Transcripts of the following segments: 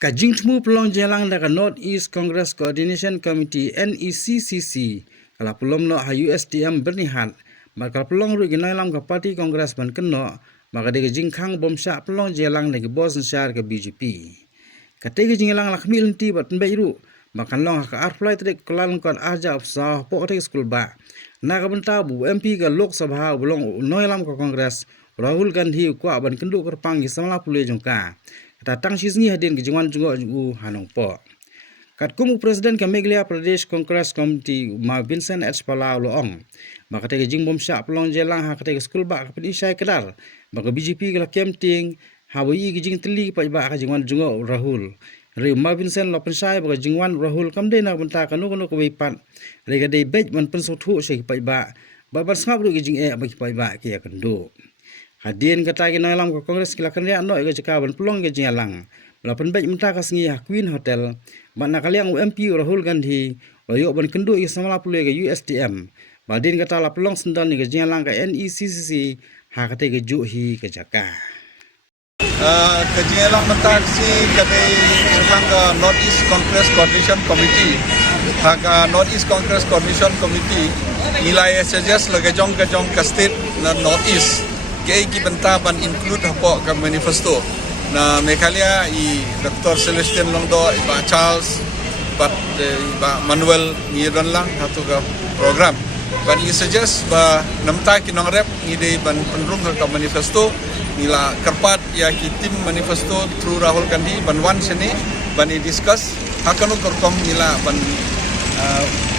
Kajing temu pelong jelang daga North East Congress Coordination Committee NECCC kala pelong no ha USDM bernihat bakal pelong ru ginai lam ka parti Kongres ban keno maka de jingkhang bomsha pelong jelang de bos syar ke BJP kate ge jingelang lakmi lenti bat beiru makan long ka arfly trek kelan kon aja ofsa potek school ba na ka benta bu MP ka Lok Sabha belong noilam ka Kongres Rahul Gandhi ko ban kendu kerpang samala pule jongka datang sisngi hadin ke jingwan jungo ju hanong po kat kumu presiden ke Meghalaya Pradesh Congress Committee ma Vincent H Pala loong maka te jing bom sha pelong jelang ha kate school ba ka pedi sai kedar maka BJP ke kemting hawi ke jing teli pa ba ka jingwan jungo Rahul re ma Vincent lo pensai ba jingwan Rahul kamde na benta kanu ko wipan re ga dei bej man pensothu se pa ba ba sngap ru ke jing e ba ke ya kendo Hadien kata ke noilam ke Kongres kila kenria no ke cekaban pelong ke jelang melapan baik menta kasngi Queen Hotel mana kaliang MP Rahul Gandhi loyo ban kendu ke samala pule ke USDM badin kata la pelong sendan ke jelang ke NECCC ha kate ke juhi ke jaka ke jelang menta si kate jelang ke North East Congress Coordination Committee ha North East Congress Coordination Committee nilai suggest lagi jong ke state na North East ke ki benta ban include hapo ka manifesto na Meghalaya i Dr. Celestian Longdo iba Charles iba Manuel ni don lang hatu ka program ban i suggest ba namta ki nong rep ni de ban penrung ka manifesto nila kerpat ya ki tim manifesto through Rahul Gandhi ban wan sini ban i discuss hakanu korkom nila ban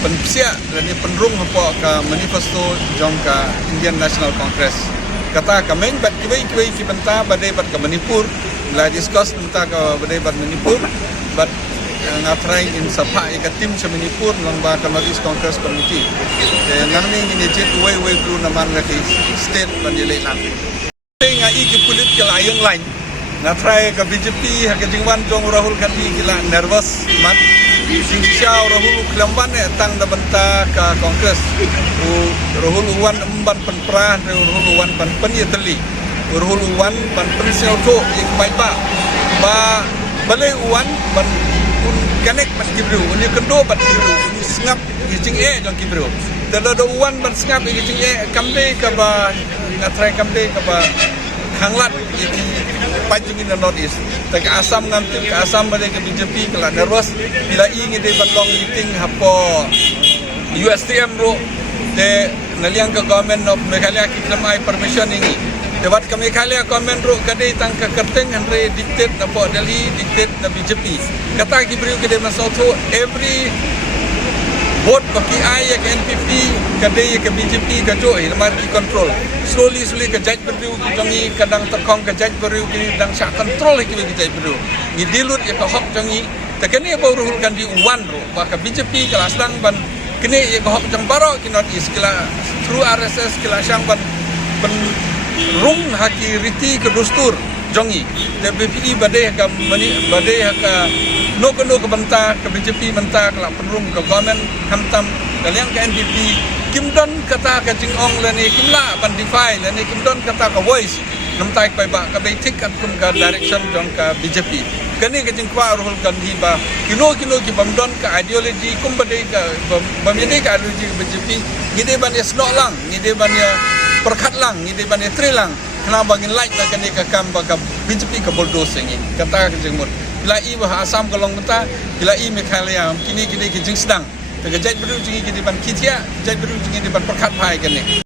pensia dan penrung hapo ka manifesto jong ka Indian National Congress kata kami bat kibai ki benta badai bat ke Manipur la discuss benta ke badai bat Manipur bat ngatrai in sapa ka tim se Manipur lang ba ka North East Congress Committee nangning ini jet way blue naman na state bandile lang nga iki pulit ke layang line ngatrai ka BJP ha ka jingwan jong Rahul Gandhi gila nervous mat Singsya Rahul kelamban tang da benta ka Kongres Rahul wan emban penprah Rahul wan pan penyeteli Rahul wan pan pensial to ik baik ba balai wan ban un kanek ban kibru ni kendo ban kibru ni sngap jing e jong kibru dala do wan ban sngap jing e kamde ka ba ngatrai kamde ka ba hanglat iki panjungin na North East tak asam ngantin ke asam balik ke BJP kala nervous bila ingin de batlong meeting hapo USDM ro de naliang ke government of Meghalaya kitlamai permission ini debat ke Meghalaya government ro kade tang ke kerteng andre dictate na po Delhi dictate na BJP kata ki beriu kede masauto every vote bagi ai ke NPP kade ke BJP ke jo mar ki control slowly ke judge beriu ki jangi kadang terkong ke judge beriu ki dang syak control ki judge beriu ni dilut ya ke hok jangi takene ba Rahul Gandhi uwan ro baka BJP kelas dang ban kene ya ke hok jang baro ki North East kila through RSS kila syang ban rung haki riti ke dustur jangi de BPI badai ka mani badai ka no ke benta ke BJP benta kala penrung ke government hamtam kalian ke NPP kimdon kata ke jingong lani kimla ban defy lani kimdon kata ke voice namtai pai ba ka baitik at kum ka direction jong ka BJP kani ke jingkwa Rahul Gandhi ba kilo ki bamdon ka ideology kum badai ka bamyane ka ideology BJP ngide ban esno lang ngide ban ya perkat lang ngide ban ya tri lang kena bangin like na kani ka kam ba ka BJP ka bulldozer ngi kata ke jingmur bila i bah asam kalong benta bila i Meghalaya kini ke jing sedang tegajai beru jingi ke depan kitia jai beru jingi depan perkat pai kene